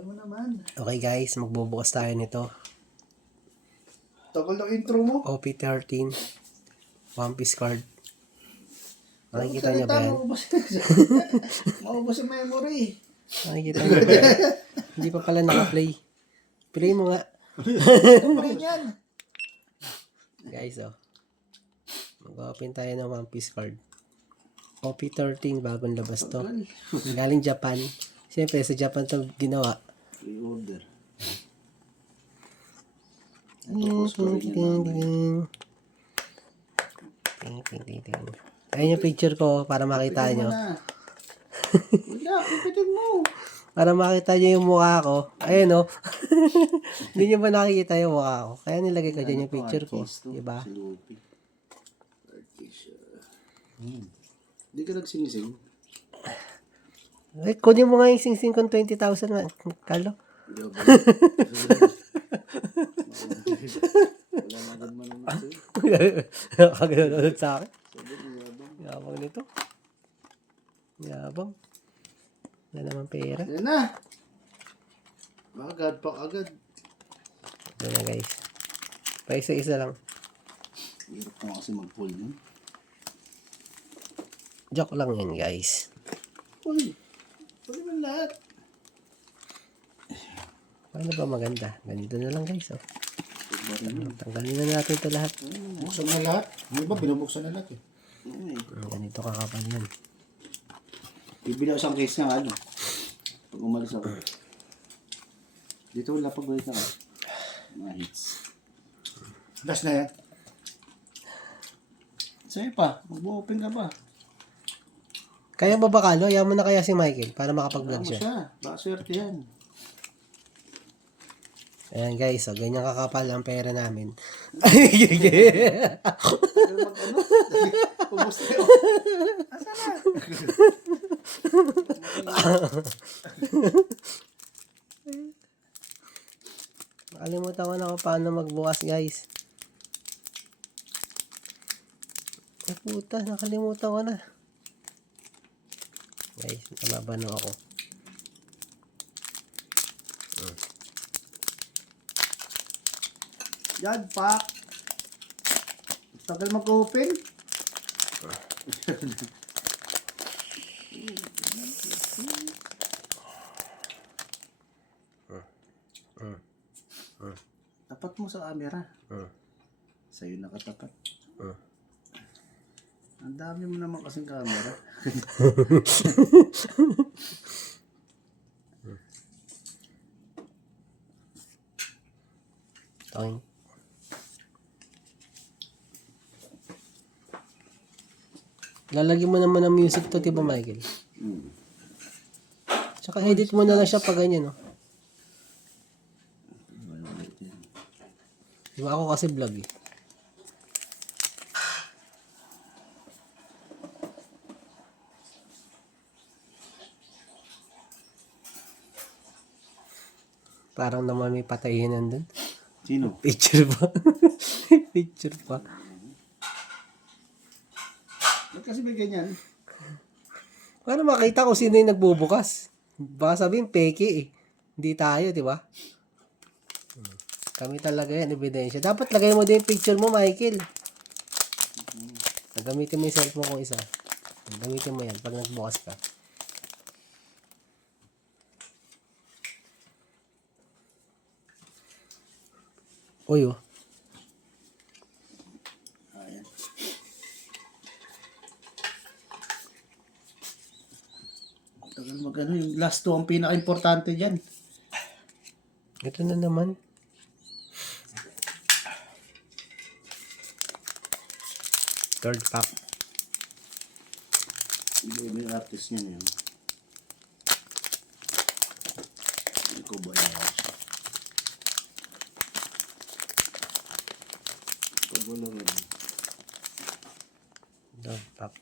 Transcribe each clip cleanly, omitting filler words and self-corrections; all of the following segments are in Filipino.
Ayaw mo naman. Okay guys, magbubukas tayo nito. Tagal ng intro mo. OP13 One Piece card. Makikita nyo ba yan? Maubos yung memory. Makikita nyo ba yan? Hindi pa pala naka-play. Play mo nga. Play yan. Guys, mag-open tayo ng One Piece card. OP13, bagong labas to. Galing Japan. Siyempre, sa Japan to ginawa. Pre-order. Ayun yung picture ko para makita nyo. Wala, pipitin mo. Para makita nyo yung mukha ko. Ayun o. Hindi nyo ba nakikita yung mukha ko? Kaya nilagay ko dyan yung picture ko. Diba? Hindi ka nagsinising. Eh, kunin mo nga yung sing-sing kong 20,000 Carlo. Wala na agad manunod sa'yo. Kaganood sa akin. Yabang nito. Yabang. Wala naman pera. Yan na. Agad pa agad. Yan na guys. Pa isa-isa lang. Hirap ko kasi mag-pull nun. Joke lang yan guys. Uy. Pwede man lahat. Paano ba maganda? Ganito na lang guys. Oh. Tanggalin na natin ito lahat. Buksan na lahat. Hindi ba binubuksan na lahat eh. Ganito kakapal yan. Bibili ako isang case ng ano. Pag umalis ako. Dito wala pagbalik na ako. Mga hits. Last na yan. Sa'yo pa. Mag-open ka pa. Kaya ba ba Carlo? Ayaw mo na kaya si Michael para makapag-vlog Tama siya. siya. Baka swerte yan. Ayan guys, so ganyan kakapal ang pera namin. Ubus na yun. Asa na? Nakalimutan ko na kung paano magbukas guys. Ay puta, nakalimutan ko na. Guys, nababano ako. Yan, pak. Tagal mag-open. Tapat mo sa camera. Sa'yo nakatapat. Ang dami mo naman kasing camera. Toing. Lalagyan mo naman ng music to, diba Michael? Tsaka edit mo na lang siya pag ganyan, no? Diba ako kasi vlog eh. Parang naman may patayin nandun. Sino? Picture pa. Picture pa. Ba't kasi may ganyan? Para makita kung sino yung nagbubukas. Baka sabihin, peke eh. Hindi tayo, di ba? Kami talaga yan, ebidensya. Dapat lagay mo din yung picture mo, Michael. Gamitin mo yung cellphone ko isa. Gamitin mo yan pag nagbukas ka. Uy, oh. Ayan. Tagal mag-ano, yung last two ang pinaka-importante dyan. Ito na naman. Third pack. Iba yung artist niya yun. Hindi ko ba yan? Ito ba lang yun? Third pack.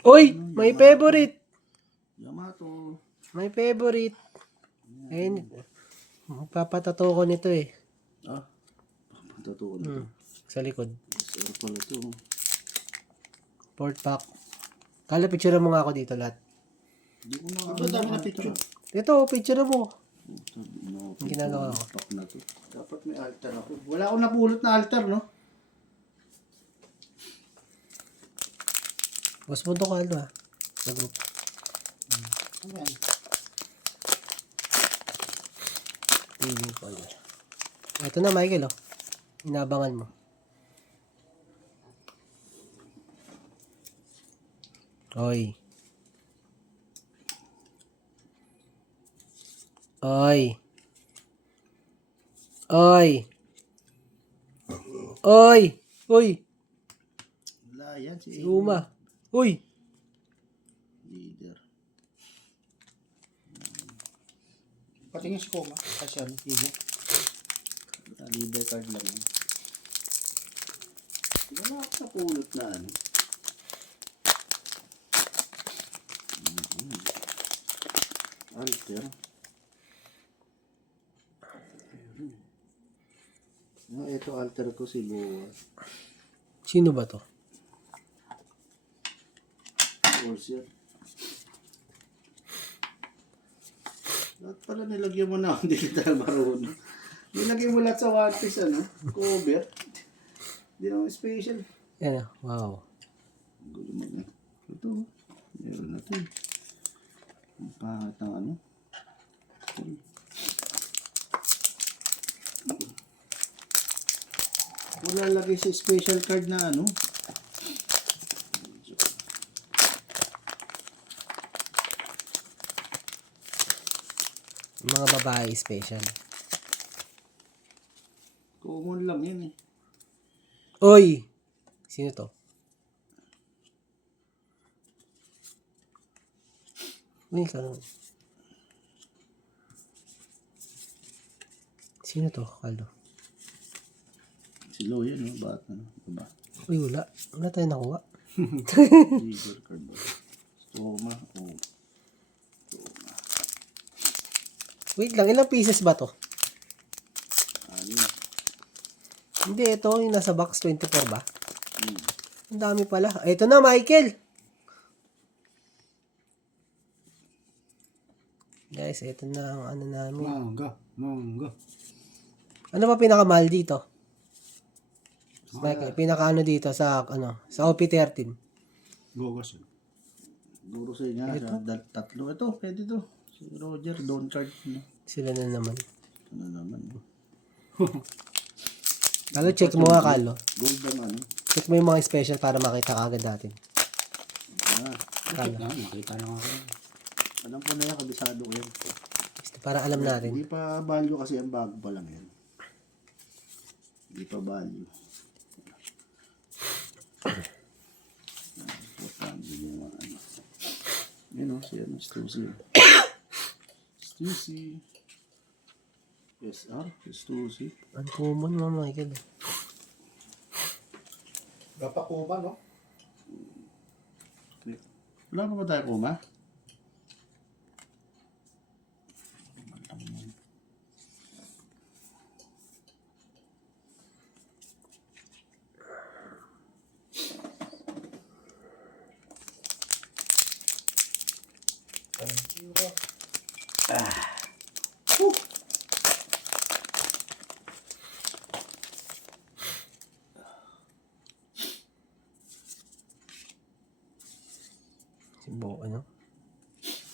Uy! My favorite! Yamato. My favorite. Ayun. Magpapatato ko nito eh. Ah, Totoo na. Sa likod. Sir pala ito. Port pack. Kala picture mo nga ako dito lahat. Hindi ko na ano. Dami na picture. Ito, picture mo. No, Ang ginagawa ko. pack na to. Dapat may altar ako. Wala akong napulot na altar, no? Boss punto ka ha. Sa group. Ayan. Feeling ko ano. Ito na Michael oh. Inabangan mo. Oy. Oy. Oy. Oy. Oy. Wala yan si Si Uma. Uy. Leader. Patingin si Kuma. Kasi ano, Ibo. Leader card lang yan. Wala ako napulot na ano. Alter. Ito alter ko si Boa. Sino ba to? Orsier. Lahat pala nilagyan mo na hindi kita marunong. Nilagyan mo lahat sa One Piece ano? Cover. Hindi naman special. Yan wow. Gulo mo na. Ito. Meron na ito. Ang pangat ng ano. Wala lagay sa special card na ano. Mga babae special. Common lang yan eh. Oy! Sino to? Uy, ka Sino to, Kaldo? Si Lo yan, no? Bakit ano? Diba? Uy, wala. Wala tayo nakuha. Leader card ba? Toma. Oh. Toma. Wait lang, ilang pieces ba to? Ano? Hindi, ito yung nasa box 24 ba? Hmm. Ang dami pala. Ito na, Michael! Guys, ito na ang ano namin. Manga. Ano ba pinakamahal dito? Michael, pinakaano dito sa ano, sa OP13. Gogos. Duro sa inyo. Tatlo. Ito, pwede to. Si Roger, Don card. Sila na naman. Ano naman. Kalo, check mo nga, Kalo. Gold ang ano. Check mo yung mga special para makita kagad natin. Kala. Nakita na ako. Alam ko na yan, kabisado ko yan. Para alam natin. Hindi pa value kasi ang bago pa lang yan. Hindi pa value. Importante yung mga ano. Yan o, siya na, Stussy. Stussy. SR, Stussy. Uncommon mo, Michael. Gapa Kuma, no? Wala pa ba tayo Kuma? Sibo, ano?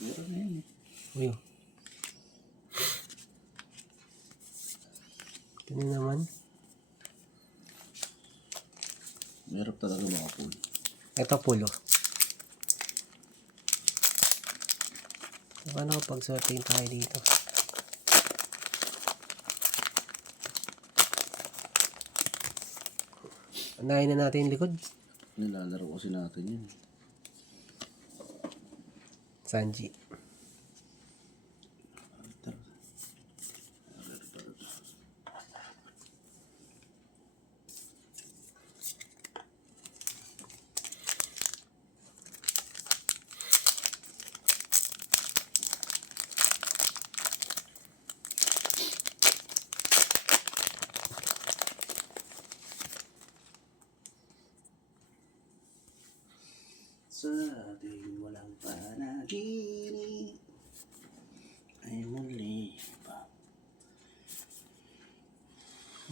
Meron na yun eh. Uy. Ito na naman. Meron talaga mga pool. Ito pulo. Paano kapag sorting tayo dito? Anayin na natin yung likod. Nilalaro kasi natin yun. Sanji.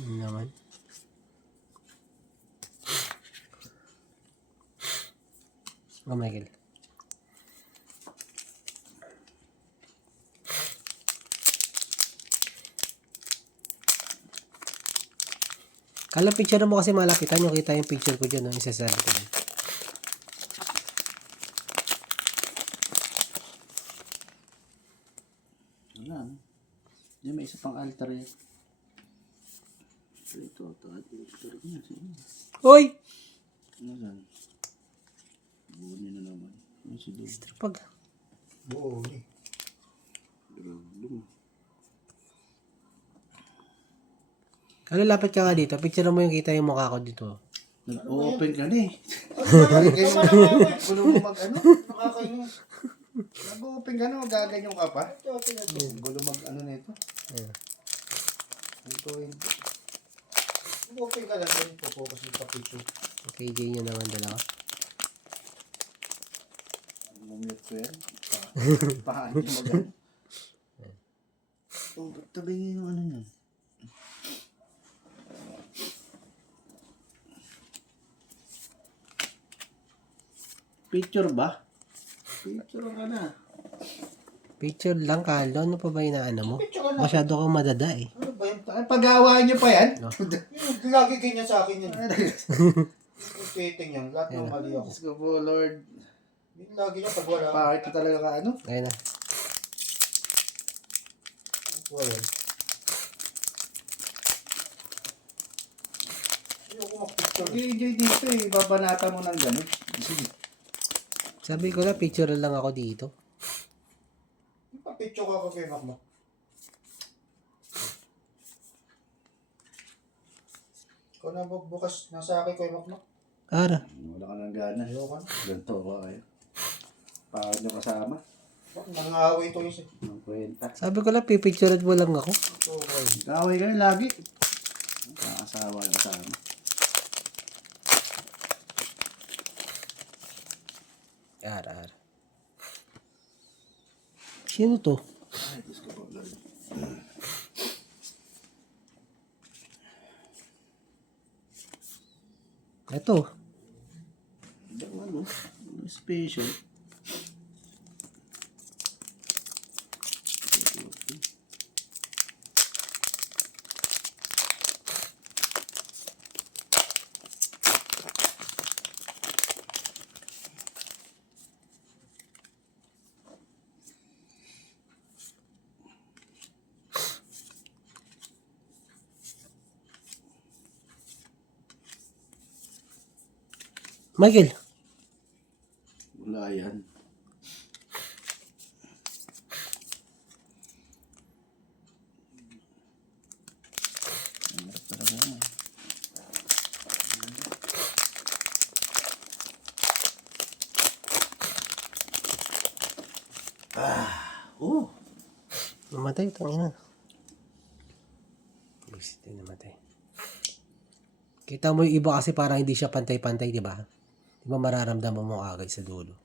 Yun naman. Oh, Michael. Kala picture mo kasi malapitan yung kita yung picture ko dyan, no? Isasali ko dyan. Wala, no? Diyan may isa pang altar yan. Ito. Hoy! Ano yan? Buunin na naman. Ano si Dog? Pag Buuli. Grabe. ano, lapit ka nga dito. Picture mo yung kita yung mukha ko dito. Nag-open ka na eh. Gulo mo mag-ano? Nakakainis. Nag-open ka na, magaganyan ka pa. Gulo mag-ano na ito. Ayan. Ito ito. Open ka lang din. Focus mo sa picture. KJ nyo naman dalawa. Mumute ko yan. Paano yung mag-ano? Oh, ba't tabi yung ano yan? Picture ba? Picture ka na. Picture lang, Carlo. Ano pa ba yung ano mo? Picture ka na. Masyado kang madada eh. Ano ba yan? Ay, pag-aawaan niyo pa yan? No. Yung lagi ganyan sa akin yan. Yung fitting yan. Lahat ng mali ako. Diyos ko po, Lord. Yung lagi niya pag wala. Bakit ka talaga ka ano? Ayun na. Wala. Ayoko mag-picture. DJ dito eh, babanata mo ng gano'n. Sabi ko na, picture lang ako dito. Picture ka kay Makmak. Ikaw na bukas nasa akin kay Makmak. Ara. Wala ka ng gana. Ayoko na. Ganito ba kayo? Paano nyo kasama? Nangaaway ito isa. Ang kwenta. Sabi ko na, pipicturean mo lang ako. Okay. Kaway kayo lagi. Nakasawa yung kasama. Ara. Sino to? Ay, Diyos ko po, Lord. Ito. Ano? Special. Michael. Wala yan. Ano talaga yan? Oh! Namatay, tangina. Busit din namatay. Kita mo yung iba kasi parang hindi siya pantay-pantay, di ba? Di ba mararamdaman mo agad sa dulo?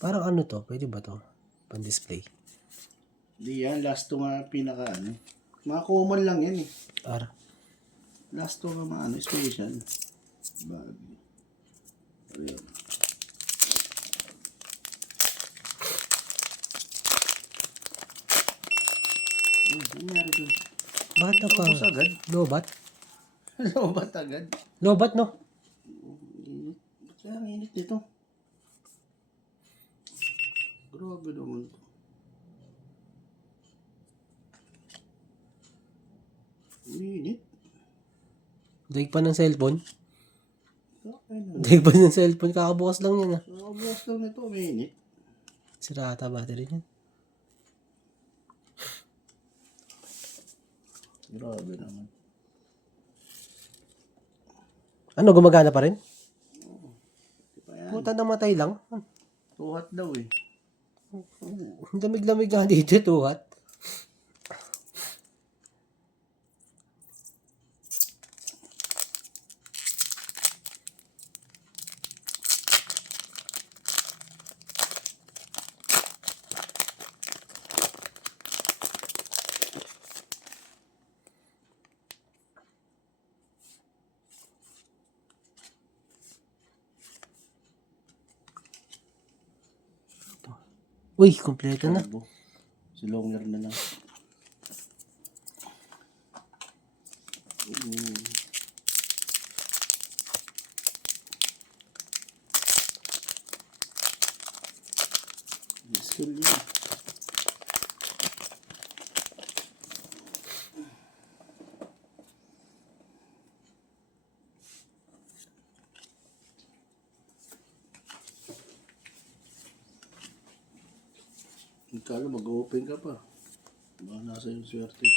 Parang ano to? Pwede ba to? Pan-display. Di yan, last to nga pinaka ano. Mga common lang yan eh. Ara. Last to nga mga ano, special. Bag. Ayan. Ano nangyari doon? Bakit na pa? Tapos agad? Lobat? Lobat agad? Lobat, no? Init. Ba't kaya ang init nito? Grabe naman to. Init. Daig pa ng cellphone. Ano? Daig pa ng cellphone. Kakabukas lang yan, ah. Nakabukas lang nito, init. Sira ata battery niyan. Grabe naman. Ano, gumagana pa rin? Di pa yan. Puta, namatay lang. Tuhat daw eh. Ang lamig-lamig nga dito, tuhat. Uy, kompleto na. Kalbo. Si longer na lang. Skill yun. Kala mag-open ka pa. Baka nasa yung swerte.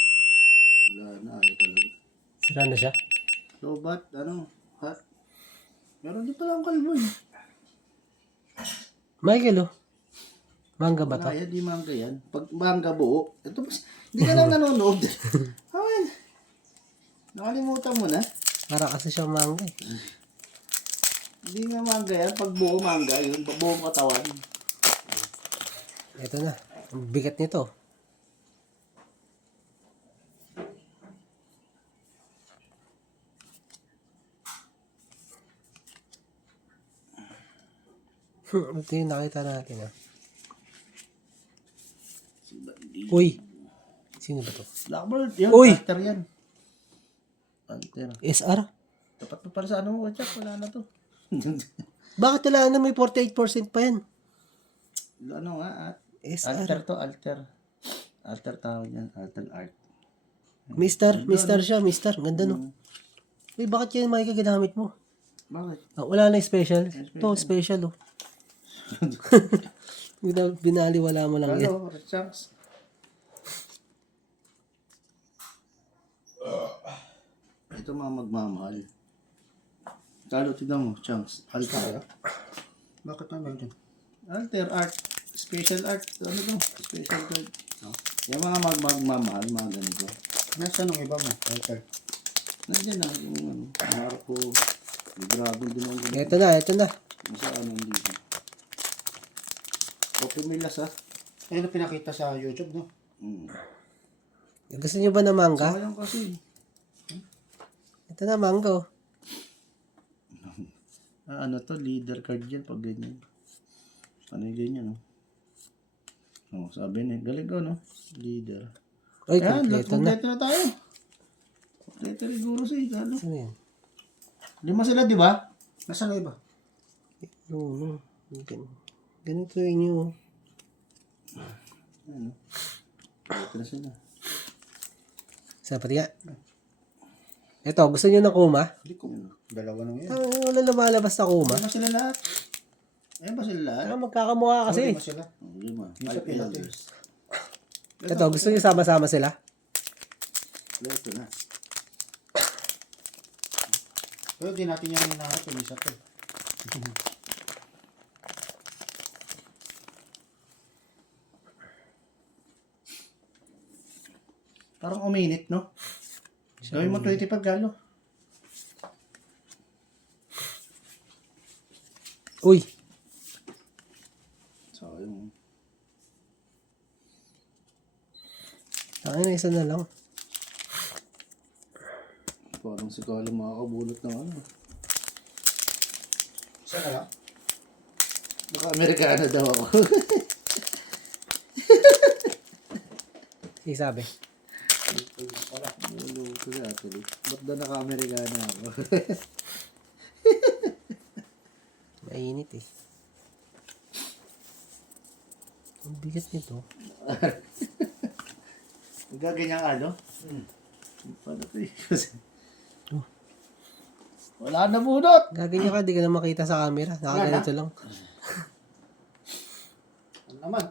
Wala na, ayaw talaga. Sira na siya. Lobat, hot. Meron din pala akong kalbo eh. Michael, oh. Mangga ba to? Wala yan, di mangga yan. Pag mangga buo, ito mas, hindi ka lang nanonood. Ayan. Nakalimutan mo na. Para kasi siya mangga eh. Hindi nga mangga yan. Pag buo mangga, yun. Buong katawan. Ito na. Ang bigat nito. Ito yung nakita natin ah. Si Bandi. Uy! Sino ba to? Blackbird, yan. Uy! Alter yan. Alter. SR? Dapat pa para sa ano mo, Jack. Wala na to. Bakit wala na may 48% pa yan? Ano nga, SR. alter to, alter. Alter tawag yan. Alter art. Mister siya, mister. Ganda no. Uy, bakit yan Mike ginamit mo? Bakit? Ah, wala na yung special. Ito, special oh. Binaliwala mo lang yan. Hello, Chunks. Ito mga magmamahal. Kalo, tignan mo, Chunks. Alter. Bakit naman dyan? Alter art. Special art. Ano to? Special card. No? Yung mga magmamahal, mga ganito. Nasaan ang iba mo? Alter. Nandiyan na. Yung Marco. Yung Dragon din ang ganito. Ito na. Nasa anong dito. Okay, may lasa. Ayun ang pinakita sa YouTube, no? Gusto niyo ba na mangga? Sayang kasi. Ito na mangga oh. Ano to? Leader card yan pag ganyan. Ano yung ganyan, no? Oh, sabi niya. Galing ko, no? Leader. Uy, Ayan, kompleto na. kompleto na tayo. Kompleto rin guro siya. Ano? Ano yan? 5 sila, di ba? Nasaan ang iba? No. Ganito yun. Ano? Kompleto na sila. Sa pati nga. Ito, gusto niyo ng kuma? Hindi ko. Dalawa lang yan. Wala lumalabas na kuma. Ayan ba sila lahat? Ayan ba sila lahat? Magkakamukha kasi. Lima sila. Oh, 5. Yung sa 5 pinat elders. Ito, gusto niyo sama-sama sila? Kompleto na. Pero di natin yung hinahanap yung isa to. Parang uminit, no? Gawin mo 25 galo. Uy! Sayang. Tangin na isa na lang. Parang si Kalo makakabulot ng ano. Isa na lang. Baka Amerikano daw ako. Sige sabi. Naluluto na actually. Ba't daw naka-Amerikano ako? Mainit eh. Ang bigat nito. Gaganyan ka, no? Paano to eh? Kasi... Wala na bunot! Gaganyan ka, di ka na makita sa camera. Nakaganito lang. Ano naman?